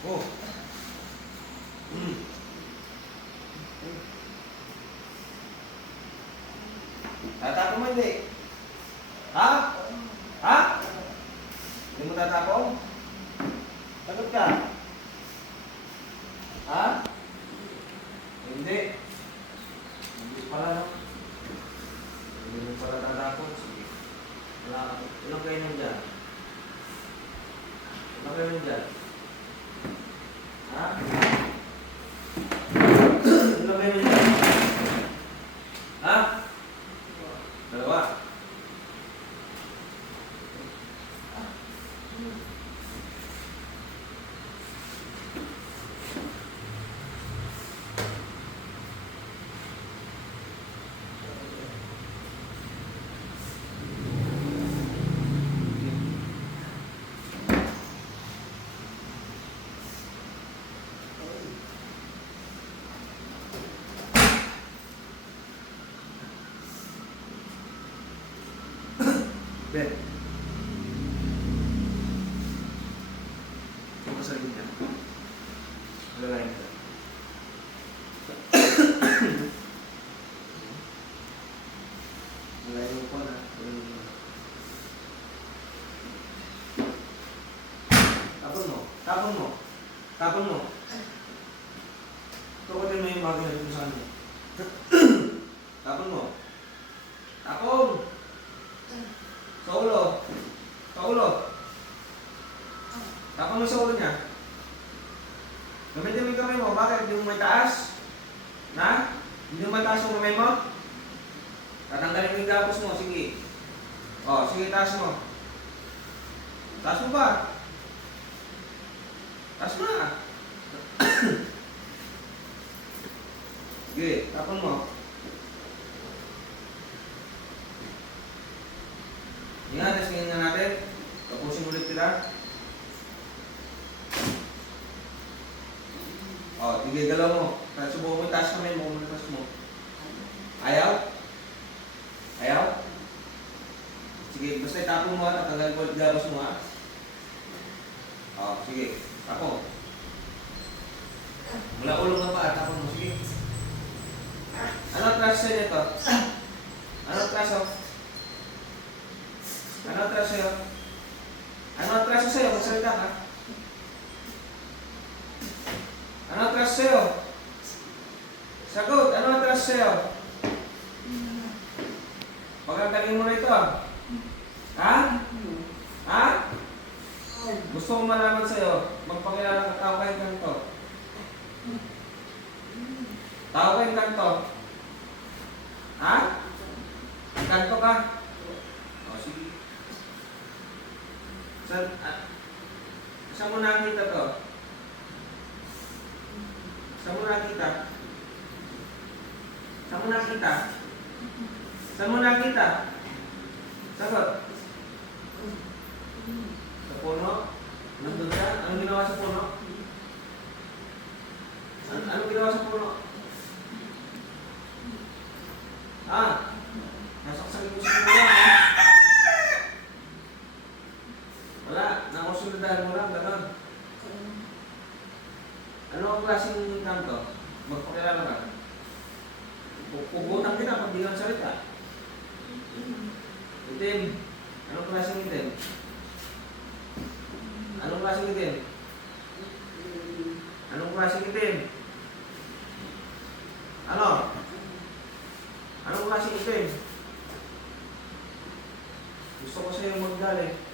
Oh. Tatapon mo hindi? Ha? Ha? Hindi mo tatapon? Sagot ka. Ha? Hindi. Hindi pala no? Hindi mo pala tatapon. Sige. Ilang kayo nandyan? Ilang kayo nandyan? Ha? Ilang kayo nandyan? Ha? Dalawa. Ben. Ito sa likod niya. Lalayan ka. Lalayan mo pa na. Tapon mo. Tapon mo. Tapon mo. Tukutin mo yung bagay dito sa kanya. Tapon mo. Tapon! Sa ulo. Sa ulo. Tapon mo sa ulo niya. Gamitin mo yung kamay mo. Bakit? Hindi mo may taas? Na? Hindi mo mataas yung kamay mo? Tatanggalin mo yung gapos mo. Sige. O, sige, taas mo. Taas mo ba? Taas mo na. Sige, tapon mo. Yan, testingin na natin. Tapusin ulit kita. O, sige, galaw mo. Subukan mo, taas kamay mo, taas mo. Ayaw? Ayaw? Sige, basta itapon mo at tanggalin ko at gabas mo ha. O, sige. Tapon. Mula ulo nga pa, tapon mo. Sige. Ano traso sa'yo nito? Ano traso? Ano atras sa'yo? Ano atras sa'yo? Magsalita ka? Ano atras sa'yo? Sagot! Ano atras sa'yo? Pagkagaling mo na ito. Ha? Ha? Gusto kong malaman sa'yo. Magpakilala ka. Tao kayong kanto. Tao kayong kanto. Ha? Kanto ka? O, sige. Saan mo nakita to? Saan mo nakita? Saan mo nakita? Saan mo nakita? Sagot. Sa puno? Nandun ka? Anong ginawa sa puno? Anong ginawa sa puno? Nasaksakin mo sa puno ha? Wala, nakusundahan mo lang, gano'n. Ano ang klaseng kanto? Magpakilala ka. Puputan kita pag di kang salita. Itim. Anong klaseng itim? Anong klaseng itim? Anong klaseng itim? Ano? Anong klaseng itim? Gusto ko sa'yo magdali.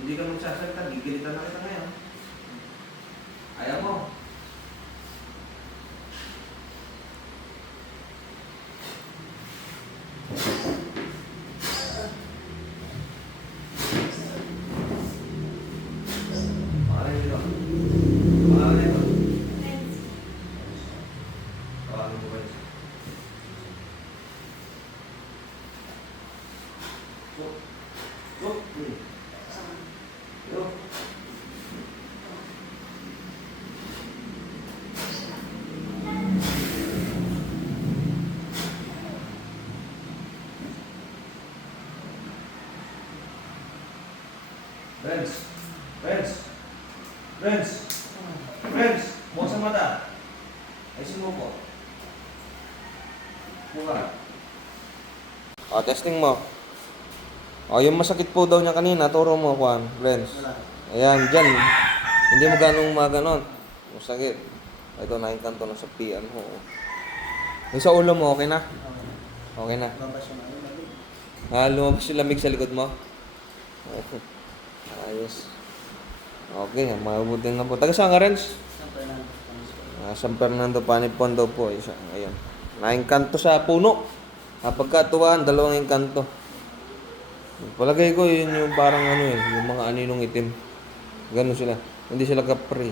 Hindi ka magsasalita, gigilitan na kita ngayon. Ayaw mo. Pangalan nito. Pangalan nito. Pangalan mo ba ito? Renz. Friends, bukas ang mata. Ay, sinuko. Buka. O, testing mo. O, yung masakit po daw niya kanina, turo mo, Juan, friends. Ayan, dyan. Hindi mo ganong maganon. Masakit. Ito, naingkanto na sa pian mo. Yung sa ulo mo, okay na? Okay na. Lumabas yung lamig sa likod mo? Okay. Ayos. Okay, mabuting na po. Taga saan ka, Renz? San Fernando, Panipon daw po. Isa. Ayan. Naingkanto sa puno. Napagkatuwaan, 2 engkanto. Palagay ko yun yung parang ano eh, yung mga aninong itim. Ganun sila. Hindi sila kapre.